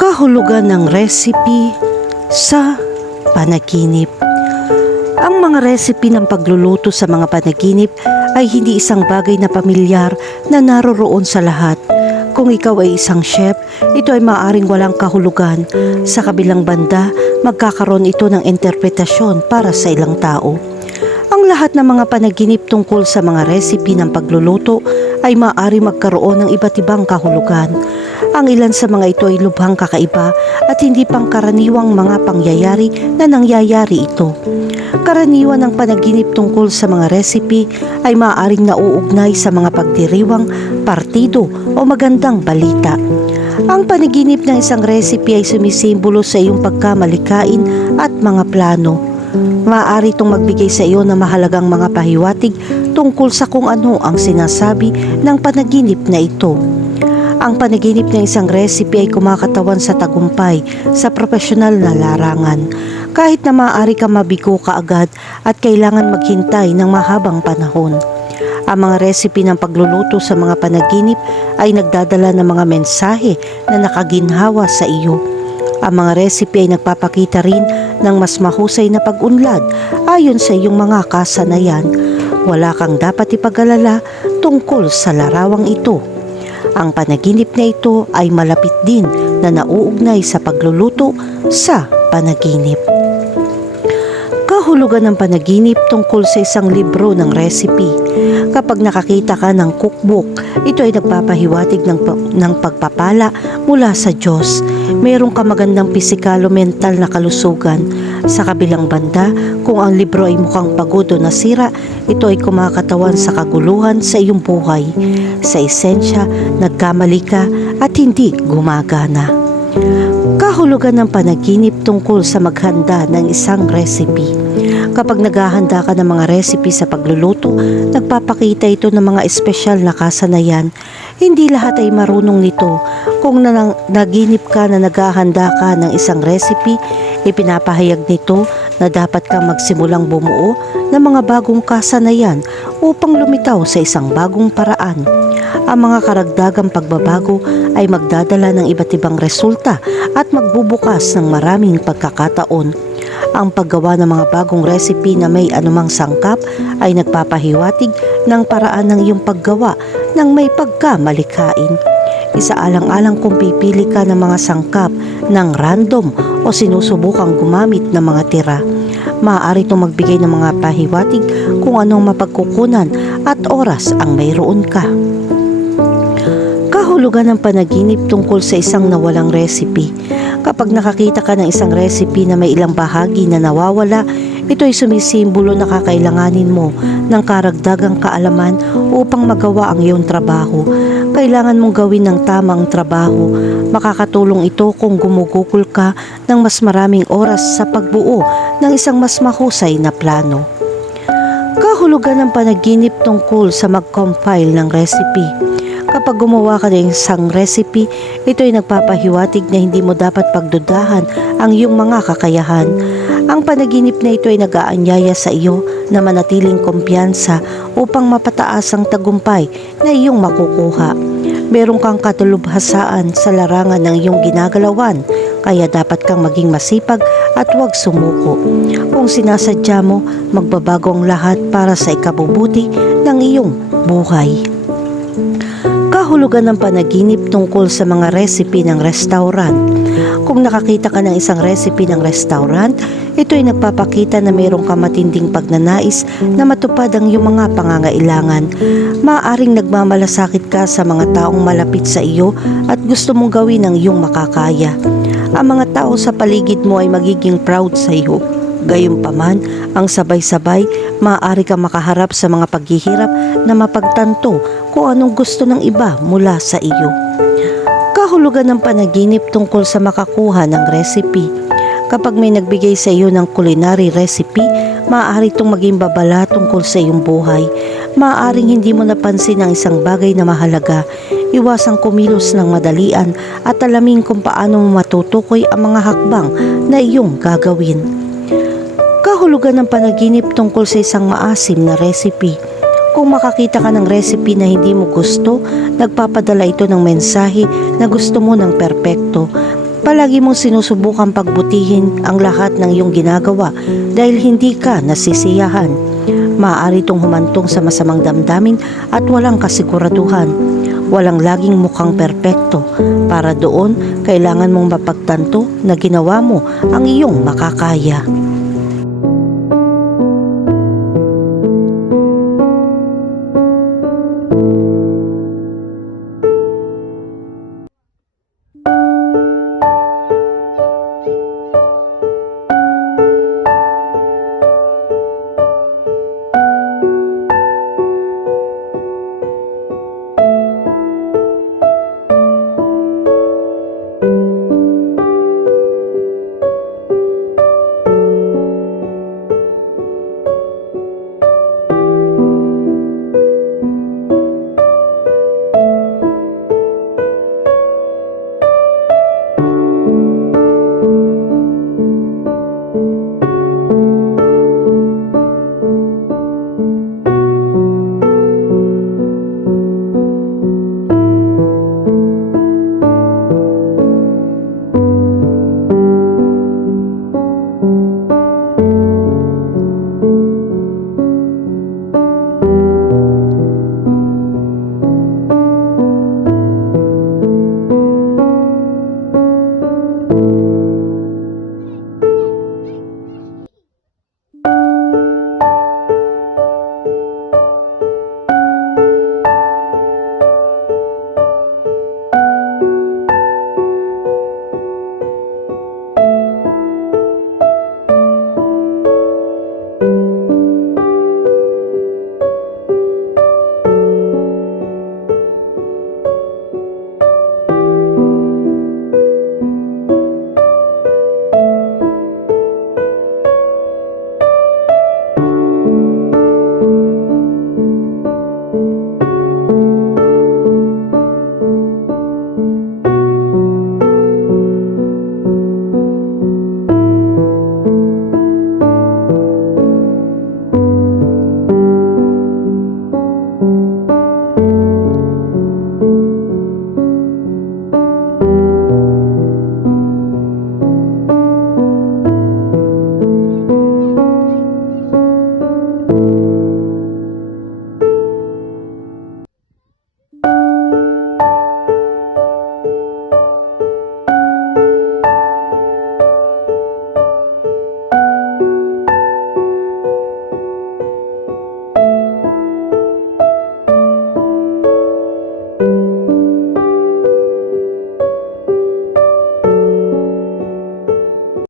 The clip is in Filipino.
kahulugan ng recipe sa panaginip. Ang mga recipe ng pagluluto sa mga panaginip ay hindi isang bagay na pamilyar na naroroon sa lahat. Kung ikaw ay isang chef, ito ay maaaring walang kahulugan. Sa kabilang banda, magkakaroon ito ng interpretasyon para sa ilang tao. Ang lahat ng mga panaginip tungkol sa mga recipe ng pagluluto ay maaari magkaroon ng iba't ibang kahulugan. Ang ilan sa mga ito ay lubhang kakaiba at hindi pangkaraniwang mga pangyayari na nangyayari ito. Karaniwan ng panaginip tungkol sa mga recipe ay maaaring nauugnay sa mga pagdiriwang, partido o magandang balita. Ang panaginip ng isang recipe ay sumisimbolo sa iyong pagkamalikain at mga plano. Maaari itong magbigay sa iyo ng mahalagang mga pahiwatig tungkol sa kung ano ang sinasabi ng panaginip na ito. Ang panaginip ng isang recipe ay kumakatawan sa tagumpay sa profesional na larangan. Kahit na maaari ka mabigo kaagad at kailangan maghintay ng mahabang panahon. Ang mga recipe ng pagluluto sa mga panaginip ay nagdadala ng mga mensahe na nakaginhawa sa iyo. Ang mga recipe ay nagpapakita rin ng mas mahusay na pag-unlad ayon sa iyong mga kasanayan. Wala kang dapat ipag-alala tungkol sa larawang ito. Ang panaginip na ito ay malapit din na nauugnay sa pagluluto sa panaginip. Kahulugan ng panaginip tungkol sa isang libro ng recipe. Kapag nakakita ka ng cookbook, ito ay nagpapahiwatig ng, ng pagpapala mula sa Diyos. Mayroong ka magandang pisikal o mental na kalusugan. Sa kabilang banda, kung ang libro ay mukhang pagod o nasira, ito ay kumakatawan sa kaguluhan sa iyong buhay. Sa esensya, nagkamali ka at hindi gumagana. Kahulugan ng panaginip tungkol sa maghanda ng isang recipe. Kapag naghahanda ka ng mga recipe sa pagluluto, nagpapakita ito ng mga espesyal na kasanayan. Hindi lahat ay marunong nito. Kung nanang, naginip ka na naghahanda ka ng isang recipe, ipinapahayag nito na dapat kang magsimulang bumuo ng mga bagong kasanayan upang lumitaw sa isang bagong paraan. Ang mga karagdagang pagbabago ay magdadala ng iba't ibang resulta at magbubukas ng maraming pagkakataon. Ang paggawa ng mga bagong recipe na may anumang sangkap ay nagpapahiwatig ng paraan ng iyong paggawa ng may pagkamalikain. Isaalang-alang kung pipili ka ng mga sangkap ng random o sinusubukang gumamit ng mga tira. Maaari itong magbigay ng mga pahiwatig kung anong mapagkukunan at oras ang mayroon ka. Kahulugan ng panaginip tungkol sa isang nawalang recipe. Kapag nakakita ka ng isang recipe na may ilang bahagi na nawawala, ito ay sumisimbolo na kakailanganin mo ng karagdagang kaalaman upang magawa ang iyong trabaho. Kailangan mong gawin ng tamang trabaho. Makakatulong ito kung gumugugol ka ng mas maraming oras sa pagbuo ng isang mas mahusay na plano. Kahulugan ng panaginip tungkol sa mag-compile ng recipe. Kapag gumawa ka ng isang recipe, ito ay nagpapahiwatig na hindi mo dapat pagdudahan ang iyong mga kakayahan. Ang panaginip na ito ay nag-aanyaya sa iyo na manatiling kumpiyansa upang mapataas ang tagumpay na iyong makukuha. Meron kang katulubhasaan sa larangan ng iyong ginagalawan, kaya dapat kang maging masipag at huwag sumuko. Kung sinasadya mo, magbabago ang lahat para sa ikabubuti ng iyong buhay kahulugan ng panaginip tungkol sa mga recipe ng restaurant. Kung nakakita ka ng isang recipe ng restaurant, ito ay nagpapakita na mayroong ka matinding pagnanais na matupad ang iyong mga pangangailangan. Maaring nagmamalasakit ka sa mga taong malapit sa iyo at gusto mong gawin ang iyong makakaya. Ang mga tao sa paligid mo ay magiging proud sa iyo. Gayunpaman, ang sabay-sabay, maaari ka makaharap sa mga paghihirap na mapagtanto kung anong gusto ng iba mula sa iyo. Kahulugan ng panaginip tungkol sa makakuha ng recipe. Kapag may nagbigay sa iyo ng culinary recipe, maaari itong maging babala tungkol sa iyong buhay. Maaaring hindi mo napansin ang isang bagay na mahalaga. Iwasang kumilos ng madalian at alamin kung paano mo matutukoy ang mga hakbang na iyong gagawin. Kahulugan ng panaginip tungkol sa isang maasim na recipe. Kung makakita ka ng recipe na hindi mo gusto, nagpapadala ito ng mensahe na gusto mo ng perpekto. Palagi mong sinusubukan pagbutihin ang lahat ng iyong ginagawa dahil hindi ka nasisiyahan. Maaari itong humantong sa masamang damdamin at walang kasiguraduhan. Walang laging mukhang perpekto. Para doon, kailangan mong mapagtanto na ginawa mo ang iyong makakaya.